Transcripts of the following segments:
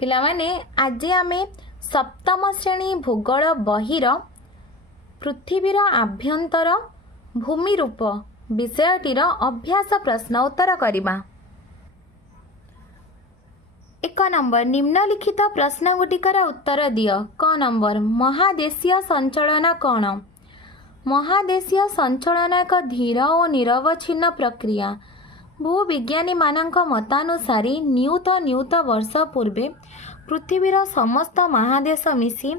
ପିଲାମାନେ ଆଜି ଆମେ ସପ୍ତମ ଶ୍ରେଣୀ ଭୂଗୋଳ ବହିର ପୃଥିବୀର ଆଭ୍ୟନ୍ତର ଭୂମିରୂପ ବିଷୟଟିର ଅଭ୍ୟାସ ପ୍ରଶ୍ନ ଉତ୍ତର କରିବା। 1 ନମ୍ବର ନିମ୍ନଲିଖିତ ପ୍ରଶ୍ନଗୁଡ଼ିକର ଉତ୍ତର ଦିଅ। କ ନମ୍ବର ମହାଦେଶୀୟ ସଞ୍ଚଳନ କ'ଣ? ମହାଦେଶୀୟ ସଞ୍ଚଳନ ଏକ ଧୀର ଓ ନିରବଚ୍ଛିନ୍ନ ପ୍ରକ୍ରିୟା। ଭୂବିଜ୍ଞାନୀମାନଙ୍କ ମତାନୁସାରେ ନିୟୁତ ବର୍ଷ ପୂର୍ବେ ପୃଥିବୀର ସମସ୍ତ ମହାଦେଶ ମିଶି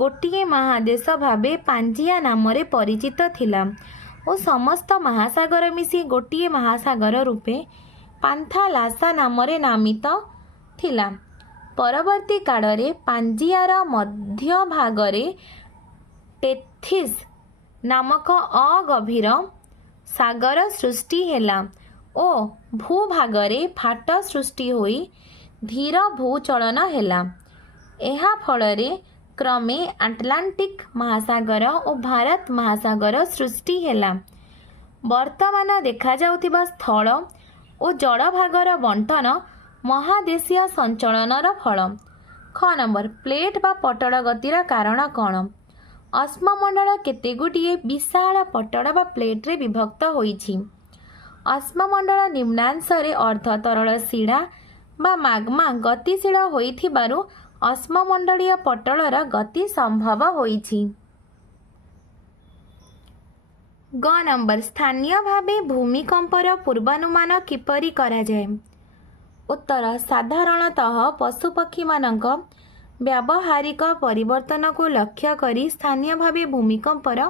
ଗୋଟିଏ ମହାଦେଶ ଭାବେ ପାଞ୍ଜିଆ ନାମରେ ପରିଚିତ ଥିଲା ଓ ସମସ୍ତ ମହାସାଗର ମିଶି ଗୋଟିଏ ମହାସାଗର ରୂପେ ପାନ୍ଥାଲାସା ନାମରେ ନାମିତ ଥିଲା। ପରବର୍ତ୍ତୀ କାଳରେ ପାଞ୍ଜିଆର ମଧ୍ୟଭାଗରେ ଟେଥିସ୍ ନାମକ ଅଗଭୀର ସାଗର ସୃଷ୍ଟି ହେଲା ଓ ଭୂଭାଗରେ ଫାଟ ସୃଷ୍ଟି ହୋଇ ଧୀର ଭୂଚଳନ ହେଲା। ଏହା ଫଳରେ କ୍ରମେ ଆଟଲାଣ୍ଟିକ୍ ମହାସାଗର ଓ ଭାରତ ମହାସାଗର ସୃଷ୍ଟି ହେଲା। ବର୍ତ୍ତମାନ ଦେଖାଯାଉଥିବା ସ୍ଥଳ ଓ ଜଳଭାଗର ବଣ୍ଟନ ମହାଦେଶୀୟ ସଞ୍ଚଳନର ଫଳ। ଖ ନମ୍ବର ପ୍ଲେଟ୍ ବା ପଟଳ ଗତିର କାରଣ କ'ଣ? ଅଶ୍ମମଣ୍ଡଳ କେତେଗୁଡ଼ିଏ ବିଶାଳ ପଟଳ ବା ପ୍ଲେଟ୍ରେ ବିଭକ୍ତ ହୋଇଛି। ଅଶ୍ମମଣ୍ଡଳ ନିମ୍ନାଂଶରେ ଅର୍ଦ୍ଧ ତରଳ ଶିଳା ବା ମାଗ୍ମା ଗତିଶୀଳ ହୋଇଥିବାରୁ ଅଶ୍ମମଣ୍ଡଳୀୟ ପଟଳର ଗତି ସମ୍ଭବ ହୋଇଛି। ଗ ନମ୍ବର ସ୍ଥାନୀୟ ଭାବେ ଭୂମିକମ୍ପର ପୂର୍ବାନୁମାନ କିପରି କରାଯାଏ? ଉତ୍ତର ସାଧାରଣତଃ ପଶୁପକ୍ଷୀମାନଙ୍କ ବ୍ୟାବହାରିକ ପରିବର୍ତ୍ତନକୁ ଲକ୍ଷ୍ୟ କରି ସ୍ଥାନୀୟ ଭାବେ ଭୂମିକମ୍ପର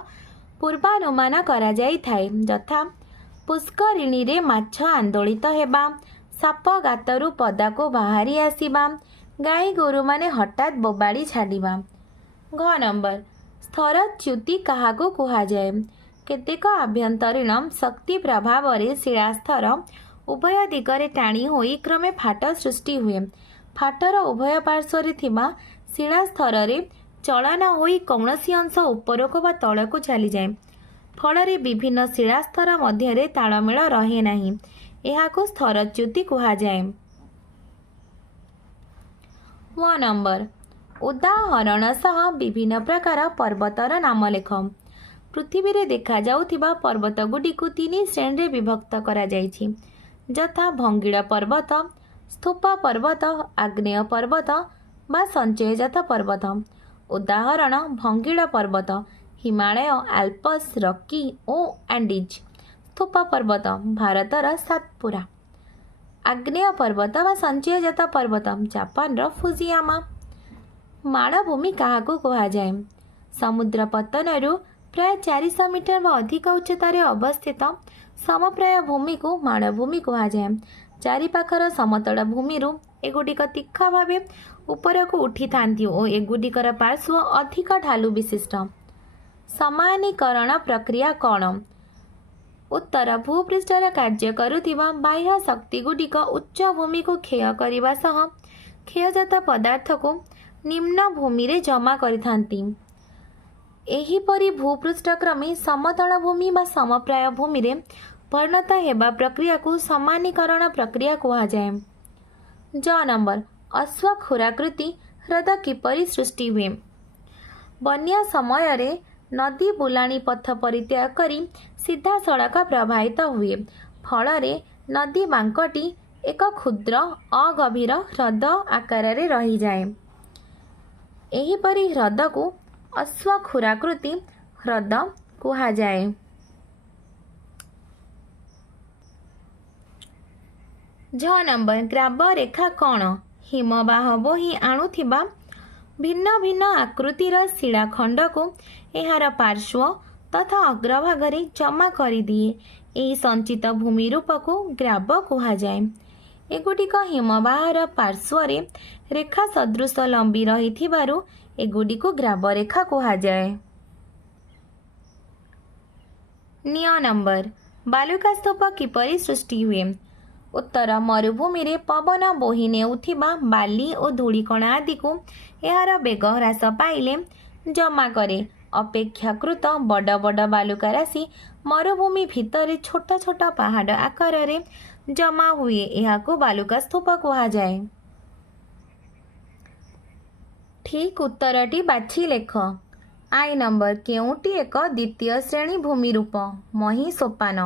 ପୂର୍ବାନୁମାନ କରାଯାଇଥାଏ। ଯଥା ପୁଷ୍କରିଣୀରେ ମାଛ ଆନ୍ଦୋଳିତ ହେବା, ସାପ ଗାତରୁ ପଦାକୁ ବାହାରି ଆସିବା, ଗାଈ ଗୋରୁମାନେ ହଠାତ୍ ବୋବାଳି ଛାଡ଼ିବା। ଘ ନମ୍ବର ସ୍ଥରଚ୍ୟୁତି କାହାକୁ କୁହାଯାଏ? କେତେକ ଆଭ୍ୟନ୍ତରୀଣ ଶକ୍ତି ପ୍ରଭାବରେ ଶିଳାସ୍ତର ଉଭୟ ଦିଗରେ ଟାଣି ହୋଇ କ୍ରମେ ଫାଟ ସୃଷ୍ଟି ହୁଏ। ଫାଟର ଉଭୟ ପାର୍ଶ୍ୱରେ ଥିବା ଶିଳାସ୍ତରରେ ଚଳନ ହୋଇ କୌଣସି ଅଂଶ ଉପରକୁ ବା ତଳକୁ ଚାଲିଯାଏ। ଫଳରେ ବିଭିନ୍ନ ଶିଳାସ୍ତର ମଧ୍ୟରେ ତାଳମେଳ ରହେ ନାହିଁ। ଏହାକୁ ସ୍ଥରଚ୍ୟୁତି କୁହାଯାଏ। ୱ ନମ୍ବର ଉଦାହରଣ ସହ ବିଭିନ୍ନ ପ୍ରକାର ପର୍ବତର ନାମ ଲେଖ। ପୃଥିବୀରେ ଦେଖାଯାଉଥିବା ପର୍ବତଗୁଡ଼ିକୁ 3 ଶ୍ରେଣୀରେ ବିଭକ୍ତ କରାଯାଇଛି। ଯଥା ଭଙ୍ଗିଳ ପର୍ବତ, ସ୍ତୂପ ପର୍ବତ, ଆଗ୍ନେୟ ପର୍ବତ ବା ସଞ୍ଚୟଜାତ ପର୍ବତ। ଉଦାହରଣ ଭଙ୍ଗିଳ ପର୍ବତ ହିମାଳୟ, ଆଲ୍ପସ୍, ରକି ଓ ଆଣ୍ଡିଜ୍। ସ୍ତୂପ ପର୍ବତ ଭାରତର ସାତପୁରା। ଆଗ୍ନେୟ ପର୍ବତ ବା ସଞ୍ଚୟଜାତ ପର୍ବତ ଜାପାନର ଫୁଜିୟାମା। ମାଳଭୂମି କାହାକୁ କୁହାଯାଏ? ସମୁଦ୍ର ପତନରୁ ପ୍ରାୟ 400 ମିଟର ବା ଅଧିକ ଉଚ୍ଚତାରେ ଅବସ୍ଥିତ ସମପ୍ରାୟ ଭୂମିକୁ ମାଳଭୂମି କୁହାଯାଏ। ଚାରିପାଖର ସମତଳ ଭୂମିରୁ ଏଗୁଡ଼ିକ ତୀଖ ଭାବେ ଉପରକୁ ଉଠିଥାନ୍ତି ଓ ଏଗୁଡ଼ିକର ପାର୍ଶ୍ୱ ଅଧିକ ଢାଲୁ ବିଶିଷ୍ଟ। ସମାନୀକରଣ ପ୍ରକ୍ରିୟା କ'ଣ? ଉତ୍ତର ଭୂପୃଷ୍ଠରେ କାର୍ଯ୍ୟ କରୁଥିବା ବାହ୍ୟ ଶକ୍ତିଗୁଡ଼ିକ ଉଚ୍ଚ ଭୂମିକୁ କ୍ଷୟ କରିବା ସହ କ୍ଷୟଜାତ ପଦାର୍ଥକୁ ନିମ୍ନ ଭୂମିରେ ଜମା କରିଥାନ୍ତି। ଏହିପରି ଭୂପୃଷ୍ଠ କ୍ରମେ ସମତଳ ଭୂମି ବା ସମପ୍ରାୟ ଭୂମିରେ ପରିଣତ ହେବା ପ୍ରକ୍ରିୟାକୁ ସମାନୀକରଣ ପ୍ରକ୍ରିୟା କୁହାଯାଏ। ଜ ନମ୍ବର ଅଶ୍ୱକ୍ଷୁରାକୃତି ହ୍ରଦ କିପରି ସୃଷ୍ଟି ହୁଏ? ବନ୍ୟା ସମୟରେ ନଦୀ ବୁଲାଣି ପଥ ପରିତ୍ୟାଗ କରି ସିଧାସଳଖ ପ୍ରବାହିତ ହୁଏ। ଫଳରେ ନଦୀ ବାଙ୍କଟି ଏକ କ୍ଷୁଦ୍ର ଅଗଭୀର ହ୍ରଦ ଆକାରରେ ରହିଯାଏ। ଏହିପରି ହ୍ରଦକୁ ଅଶ୍ୱକ୍ଷୁରାକୃତି ହ୍ରଦ କୁହାଯାଏ। ଝ ନମ୍ବର ଗ୍ରାବ ରେଖା କ'ଣ? ହିମବାହ ବୋହି ଆଣୁଥିବା ଭିନ୍ନ ଭିନ୍ନ ଆକୃତିର ଶିଳାଖଣ୍ଡକୁ ଏହାର ପାର୍ଶ୍ୱ ତଥା ଅଗ୍ରଭାଗରେ ଜମା କରିଦିଏ। ଏହି ସଞ୍ଚିତ ଭୂମି ରୂପକୁ ଗ୍ରାବ କୁହାଯାଏ। ଏଗୁଡ଼ିକ ହିମବାହର ପାର୍ଶ୍ୱରେ ରେଖା ସଦୃଶ ଲମ୍ବି ରହିଥିବାରୁ ଏଗୁଡ଼ିକୁ ଗ୍ରାବରେଖା କୁହାଯାଏ। ନିୟ ନମ୍ବର ବାଲୁକା ସ୍ତୂପ କିପରି ସୃଷ୍ଟି ହୁଏ? ଉତ୍ତର ମରୁଭୂମିରେ ପବନ ବୋହି ନେଉଥିବା ବାଲି ଓ ଧୂଳିକଣା ଆଦିକୁ ଏହାର ବେଗ ହ୍ରାସ ପାଇଲେ ଜମା କରେ। ଅପେକ୍ଷାକୃତ ବଡ଼ ବଡ଼ ବାଲୁକା ରାଶି ମରୁଭୂମି ଭିତରେ ଛୋଟ ଛୋଟ ପାହାଡ଼ ଆକାରରେ ଜମା ହୁଏ। ଏହାକୁ ବାଲୁକା ସ୍ତୂପ କୁହାଯାଏ। ଠିକ୍ ଉତ୍ତରଟି ବାଛି ଲେଖ। ଆଇ ନମ୍ବର କେଉଁଟି ଏକ ଦ୍ୱିତୀୟ ଶ୍ରେଣୀ ଭୂମିରୂପ? ମହି ସୋପାନ।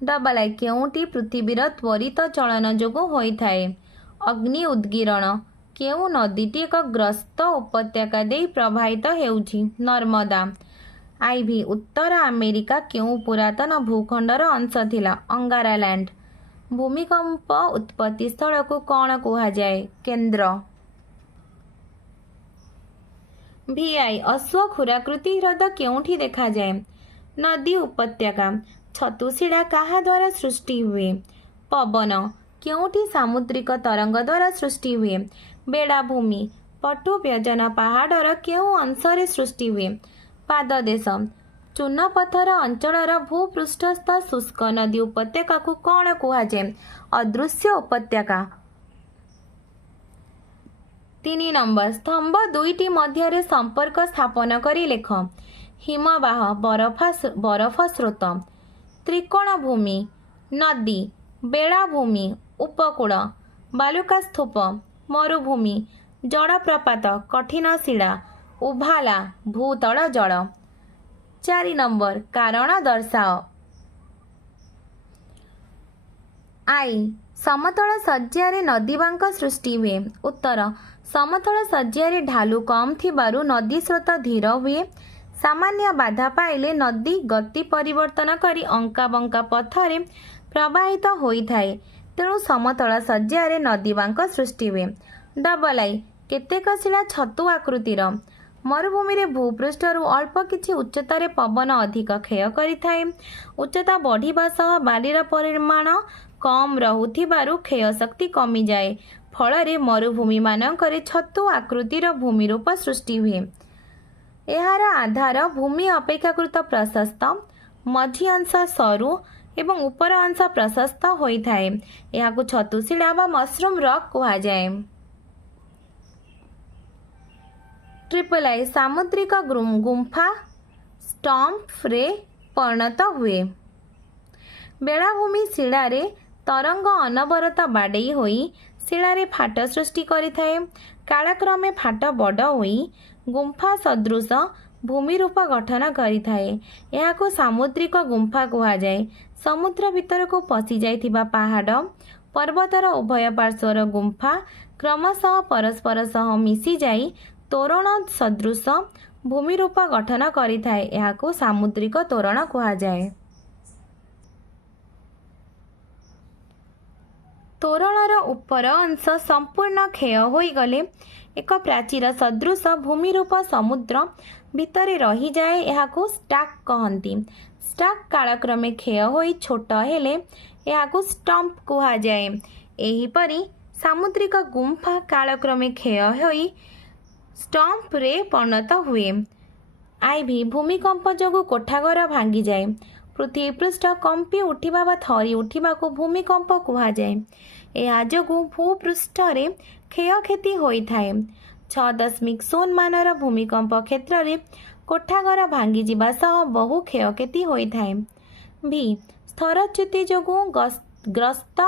ଡବଲ ଆଇ କେଉଁଟି ପୃଥିବୀର ତ୍ୱରିତ ଚଳନ ଯୋଗୁଁ ହୋଇଥାଏ? ଅଗ୍ନି ଉଦ୍ଗୀରଣ। କେଉଁ ନଦୀଟି ଏକ ଗ୍ରସ୍ତ ଉପତ୍ୟକା ଦେଇ ପ୍ରବାହିତ ହେଉଛି? ନର୍ମଦା। ଆଇଭି ଉତ୍ତର ଆମେରିକା କେଉଁ ପୁରାତନ ଭୂଖଣ୍ଡର ଅଂଶ ଥିଲା? ଅଙ୍ଗାରାଲ୍ୟାଣ୍ଡ। ଭୂମିକମ୍ପ ଉତ୍ପତ୍ତି ସ୍ଥଳକୁ କ'ଣ କୁହାଯାଏ? କେନ୍ଦ୍ର। ଭିଆଇ ଅଶ୍ୱ ଖୁରାକୃତି ହ୍ରଦ କେଉଁଠି ଦେଖାଯାଏ? ନଦୀ ଉପତ୍ୟକା। ଛତୁଶିଳା କାହା ଦ୍ୱାରା ସୃଷ୍ଟି ହୁଏ? ପବନ। କେଉଁଠି ସାମୁଦ୍ରିକ ତରଙ୍ଗ ଦ୍ୱାରା ସୃଷ୍ଟି ହୁଏ? ବେଳାଭୂମି। ପଟୁ ବ୍ୟଜନ ପାହାଡ଼ର କେଉଁ ଅଂଶରେ ସୃଷ୍ଟି ହୁଏ? ପାଦଦେଶ। ଚୂନପଥର ଅଞ୍ଚଳର ଭୂପୃଷ୍ଠସ୍ଥ ଶୁଷ୍କ ନଦୀ ଉପତ୍ୟକାକୁ କ'ଣ କୁହାଯାଏ? ଅଦୃଶ୍ୟ ଉପତ୍ୟକା। 3 ନମ୍ବର ସ୍ତମ୍ଭ ଦୁଇଟି ମଧ୍ୟରେ ସମ୍ପର୍କ ସ୍ଥାପନ କରି ଲେଖ। ହିମବାହ ବରଫ ସ୍ରୋତ। ତ୍ରିକୋଣ ଭୂମି ନଦୀ। ବେଳାଭୂମି ଉପକୂଳ। ବାଲୁକା ସ୍ତୂପ ମରୁଭୂମି। ଜଳପ୍ରପାତ କଠିନ ଶିଳା। ଉଭାଲା ଭୂତଳ ଜଳ। 4 ନମ୍ବର କାରଣ ଦର୍ଶାଅ। ଆଇ ସମତଳ ଶଯ୍ୟାରେ ନଦୀବାଙ୍କ ସୃଷ୍ଟି ହୁଏ। ଉତ୍ତର ସମତଳ ଶଯ୍ୟାରେ ଢାଲୁ କମ୍ ଥିବାରୁ ନଦୀ ସ୍ରୋତ ଧୀର ହୁଏ। ସାମାନ୍ୟ ବାଧା ପାଇଲେ ନଦୀ ଗତି ପରିବର୍ତ୍ତନ କରି ଅଙ୍କା ବଙ୍କା ପଥରେ ପ୍ରବାହିତ ହୋଇଥାଏ। ତେଣୁ ସମତଳ ଶଯ୍ୟାରେ ନଦୀବାଙ୍କ ସୃଷ୍ଟି ହୁଏ। ଡବଲ ଆଇ କେତେକ ଶିଳା ଛତୁ ଆକୃତିର। ମରୁଭୂମିରେ ଭୂପୃଷ୍ଠରୁ ଅଳ୍ପ କିଛି ଉଚ୍ଚତାରେ ପବନ ଅଧିକ କ୍ଷୟ କରିଥାଏ। ଉଚ୍ଚତା ବଢ଼ିବା ସହ ବାଲିର ପରିମାଣ କମ୍ ରହୁଥିବାରୁ କ୍ଷୟ ଶକ୍ତି କମିଯାଏ। ଫଳରେ ମରୁଭୂମିମାନଙ୍କରେ ଛତୁ ଆକୃତିର ଭୂମିରୂପ ସୃଷ୍ଟି ହୁଏ। ଏହାର ଆଧାର ଭୂମି ଅପେକ୍ଷାକୃତ ପ୍ରଶସ୍ତ, ମଝି ଅଂଶ ସରୁ ଏବଂ ଉପର ଅଂଶ ପ୍ରଶସ୍ତ ହୋଇଥାଏ। ଏହାକୁ ଛତୁଶିଳା ବା ମଶରୁମ୍ ରକ୍ କୁହାଯାଏ। ଟ୍ରିପଲ ଆଇ ସାମୁଦ୍ରିକ ଗୁମ୍ଫା ଷ୍ଟମ୍ପରେ ପରିଣତ ହୁଏ। ବେଳାଭୂମି ଶିଳାରେ ତରଙ୍ଗ ଅନବରତ ବାଡ଼େଇ ହୋଇ ଶିଳାରେ ଫାଟ ସୃଷ୍ଟି କରିଥାଏ। କାଳକ୍ରମେ ଫାଟ ବଡ଼ ହୋଇ ଗୁମ୍ଫା ସଦୃଶ ଭୂମିରୂପ ଗଠନ କରିଥାଏ। ଏହାକୁ ସାମୁଦ୍ରିକ ଗୁମ୍ଫା କୁହାଯାଏ। ସମୁଦ୍ର ଭିତରକୁ ପଶିଯାଇଥିବା ପାହାଡ଼ ପର୍ବତର ଉଭୟ ପାର୍ଶ୍ୱର ଗୁମ୍ଫା କ୍ରମଶଃ ପରସ୍ପର ସହ ମିଶିଯାଇ ତୋରଣ ସଦୃଶ ଭୂମିରୂପ ଗଠନ କରିଥାଏ। ଏହାକୁ ସାମୁଦ୍ରିକ ତୋରଣ କୁହାଯାଏ। ତୋରଣର ଉପର ଅଂଶ ସମ୍ପୂର୍ଣ୍ଣ କ୍ଷୟ ହୋଇଗଲେ ଏକ ପ୍ରାଚୀର ସଦୃଶ ଭୂମିରୂପ ସମୁଦ୍ର ଭିତରେ ରହିଯାଏ। ଏହାକୁ ଷ୍ଟାକ୍ କହନ୍ତି। ଷ୍ଟାକ୍ କାଳକ୍ରମେ କ୍ଷୟ ହୋଇ ଛୋଟ ହେଲେ ଏହାକୁ ଷ୍ଟମ୍ପ କୁହାଯାଏ। ଏହିପରି ସାମୁଦ୍ରିକ ଗୁମ୍ଫା କାଳକ୍ରମେ କ୍ଷୟ ହୋଇ ଷ୍ଟମ୍ପରେ ପରିଣତ ହୁଏ। ଆଇଭି ଭୂମିକମ୍ପ ଯୋଗୁଁ କୋଠାଘର ଭାଙ୍ଗିଯାଏ। ପୃଥିବୀ ପୃଷ୍ଠ କମ୍ପି ଉଠିବା ବା ଥରି ଉଠିବାକୁ ଭୂମିକମ୍ପ କୁହାଯାଏ। ଏହା ଯୋଗୁଁ ଭୂପୃଷ୍ଠରେ କ୍ଷୟକ୍ଷତି ହୋଇଥାଏ। 6.0 ମାନର ଭୂମିକମ୍ପ କ୍ଷେତ୍ରରେ କୋଠାଘର ଭାଙ୍ଗିଯିବା ସହ ବହୁ କ୍ଷୟକ୍ଷତି ହୋଇଥାଏ। ଭି ସ୍ଥରଚ୍ୟୁତି ଯୋଗୁଁ ଗ୍ରସ୍ତ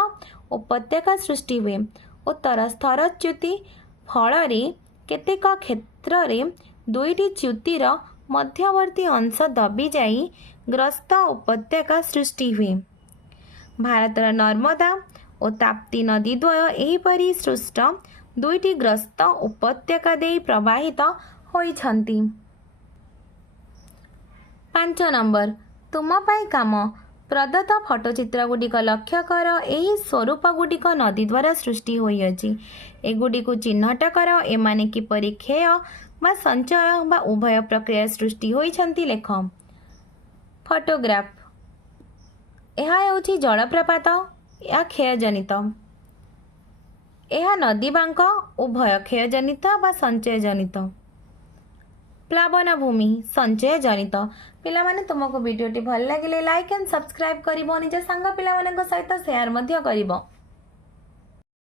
ଉପତ୍ୟକା ସୃଷ୍ଟି ହୁଏ। ଉତ୍ତର ସ୍ଥରଚ୍ୟୁତି ଫଳରେ କେତେକ କ୍ଷେତ୍ରରେ ଦୁଇଟି ଚ୍ୟୁତିର ମଧ୍ୟବର୍ତ୍ତୀ ଅଂଶ ଦବିଯାଇ ଗ୍ରସ୍ତ ଉପତ୍ୟକା ସୃଷ୍ଟି ହୁଏ। ଭାରତର ନର୍ମଦା ଓ ତାପ୍ତି ନଦୀଦ୍ୱୟ ଏହିପରି ସୃଷ୍ଟ ଦୁଇଟି ଗ୍ରସ୍ତ ଉପତ୍ୟକା ଦେଇ ପ୍ରବାହିତ ହୋଇଛନ୍ତି। 5 ନମ୍ବର ତୁମ ପାଇଁ କାମ। ପ୍ରଦତ୍ତ ଫଟୋଚିତ୍ରଗୁଡ଼ିକ ଲକ୍ଷ୍ୟ କର। ଏହି ସ୍ୱରୂପଗୁଡ଼ିକ ନଦୀ ଦ୍ୱାରା ସୃଷ୍ଟି ହୋଇଅଛି। ଏଗୁଡ଼ିକୁ ଚିହ୍ନଟ କର। ଏମାନେ କିପରି କ୍ଷୟ ବା ସଞ୍ଚୟ ବା ଉଭୟ ପ୍ରକ୍ରିୟାରେ ସୃଷ୍ଟି ହୋଇଛନ୍ତି ଲେଖ। ଫଟୋଗ୍ରାଫ। ଏହା ହେଉଛି ଜଳପ୍ରପାତ। ଏହା କ୍ଷୟଜନିତ। ଏହା ନଦୀବାଙ୍କ ଉଭୟ କ୍ଷୟଜନିତ ବା ସଞ୍ଚୟଜନିତ। ପ୍ଲାବନ ଭୂମି ସଞ୍ଚୟ ଜନିତ। ପିଲାମାନେ ତୁମକୁ ଭିଡ଼ିଓଟି ଭଲ ଲାଗିଲେ ଲାଇକ୍ ଆଣ୍ଡ ସବସ୍କ୍ରାଇବ୍ କରିବ। ନିଜ ସାଙ୍ଗ ପିଲାମାନଙ୍କ ସହିତ ସେୟାର ମଧ୍ୟ କରିବ।